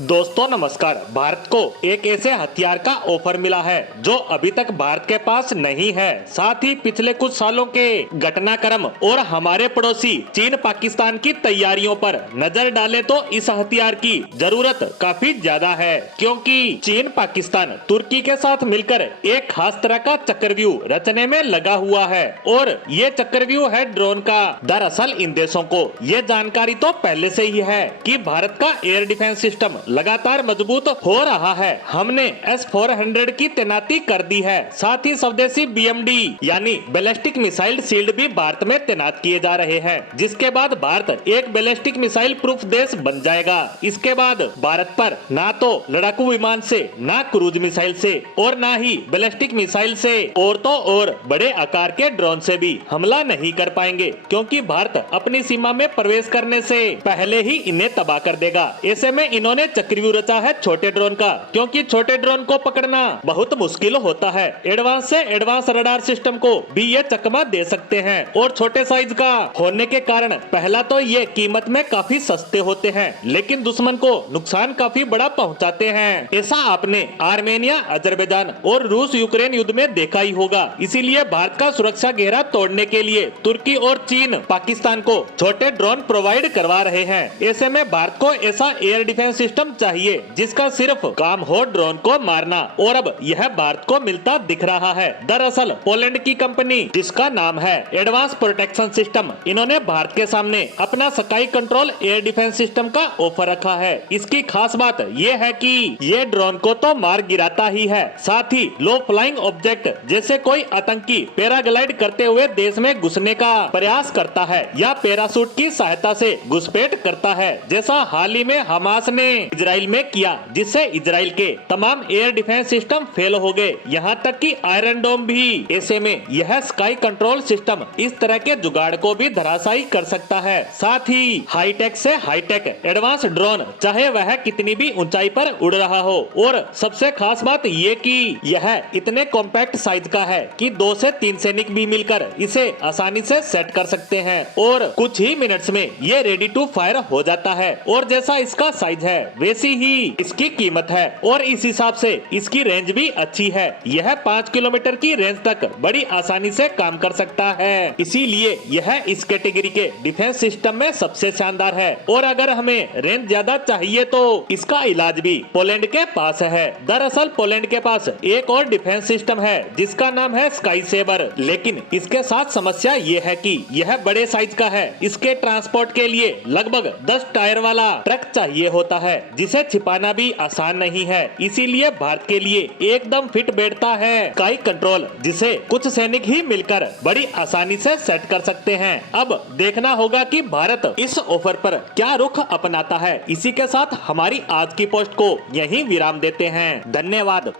दोस्तों नमस्कार। भारत को एक ऐसे हथियार का ऑफर मिला है जो अभी तक भारत के पास नहीं है। साथ ही पिछले कुछ सालों के घटनाक्रम और हमारे पड़ोसी चीन पाकिस्तान की तैयारियों पर नजर डालें तो इस हथियार की जरूरत काफी ज्यादा है, क्योंकि चीन पाकिस्तान तुर्की के साथ मिलकर एक खास तरह का चक्रव्यूह रचने में लगा हुआ है और ये चक्रव्यूह है ड्रोन का। दरअसल इन देशों को ये जानकारी तो पहले से ही है कि भारत का एयर डिफेंस सिस्टम लगातार मजबूत हो रहा है। हमने S-400 की तैनाती कर दी है। साथ ही स्वदेशी BMD यानी बैलिस्टिक मिसाइल शील्ड भी भारत में तैनात किए जा रहे हैं, जिसके बाद भारत एक बैलिस्टिक मिसाइल प्रूफ देश बन जाएगा। इसके बाद भारत पर ना तो लड़ाकू विमान से, ना क्रूज मिसाइल से और ना ही बैलिस्टिक मिसाइल से और तो और बड़े आकार के ड्रोन से भी हमला नहीं कर पाएंगे, क्योंकि भारत अपनी सीमा में प्रवेश करने से पहले ही इन्हें तबाह कर देगा। ऐसे में इन्होंने चक्रव्यूह रचा है छोटे ड्रोन का, क्योंकि छोटे ड्रोन को पकड़ना बहुत मुश्किल होता है। एडवांस से एडवांस रडार सिस्टम को भी ये चकमा दे सकते हैं और छोटे साइज का होने के कारण पहला तो ये कीमत में काफी सस्ते होते हैं, लेकिन दुश्मन को नुकसान काफी बड़ा पहुंचाते हैं। ऐसा आपने आर्मेनिया, अजरबैजान और रूस यूक्रेन युद्ध में देखा ही होगा। इसीलिए भारत का सुरक्षा घेरा तोड़ने के लिए तुर्की और चीन पाकिस्तान को छोटे ड्रोन प्रोवाइड करवा रहे हैं। ऐसे में भारत को ऐसा एयर डिफेंस सिस्टम चाहिए जिसका सिर्फ काम हो ड्रोन को मारना, और अब यह भारत को मिलता दिख रहा है। दरअसल पोलैंड की कंपनी जिसका नाम है एडवांस प्रोटेक्शन सिस्टम, इन्होंने भारत के सामने अपना sky control air defence system का ऑफर रखा है। इसकी खास बात यह है कि ये ड्रोन को तो मार गिराता ही है, साथ ही लो फ्लाइंग ऑब्जेक्ट जैसे कोई आतंकी पैराग्लाइड करते हुए देश में घुसने का प्रयास करता है या पैराशूट की सहायता से घुसपैठ करता है, जैसा हाल ही में हमास ने इजराइल में किया, जिससे इजराइल के तमाम एयर डिफेंस सिस्टम फेल हो गए, यहाँ तक कि आयरन डोम भी। ऐसे में यह स्काई कंट्रोल सिस्टम इस तरह के जुगाड़ को भी धराशायी कर सकता है। साथ ही हाईटेक से हाईटेक एडवांस ड्रोन, चाहे वह कितनी भी ऊंचाई पर उड़ रहा हो, और सबसे खास बात ये कि यह इतने कॉम्पैक्ट साइज का है कि 2 से 3 सैनिक भी मिलकर इसे आसानी से सेट कर सकते हैं और कुछ ही मिनट्स में ये रेडी टू फायर हो जाता है। और जैसा इसका साइज है वैसी ही इसकी कीमत है और इस हिसाब से इसकी रेंज भी अच्छी है। यह 5 किलोमीटर की रेंज तक बड़ी आसानी से काम कर सकता है, इसीलिए यह इस कैटेगरी के डिफेंस सिस्टम में सबसे शानदार है। और अगर हमें रेंज ज्यादा चाहिए तो इसका इलाज भी पोलैंड के पास है। दरअसल पोलैंड के पास एक और डिफेंस सिस्टम है जिसका नाम है स्काई सेबर, लेकिन इसके साथ समस्या ये है कि यह बड़े साइज का है। इसके ट्रांसपोर्ट के लिए लगभग 10 टायर वाला ट्रक चाहिए होता है, जिसे छिपाना भी आसान नहीं है। इसीलिए भारत के लिए एकदम फिट बैठता है स्काई कंट्रोल, जिसे कुछ सैनिक ही मिलकर बड़ी आसानी से सेट कर सकते हैं। अब देखना होगा कि भारत इस ऑफर पर क्या रुख अपनाता है। इसी के साथ हमारी आज की पोस्ट को यहीं विराम देते हैं। धन्यवाद।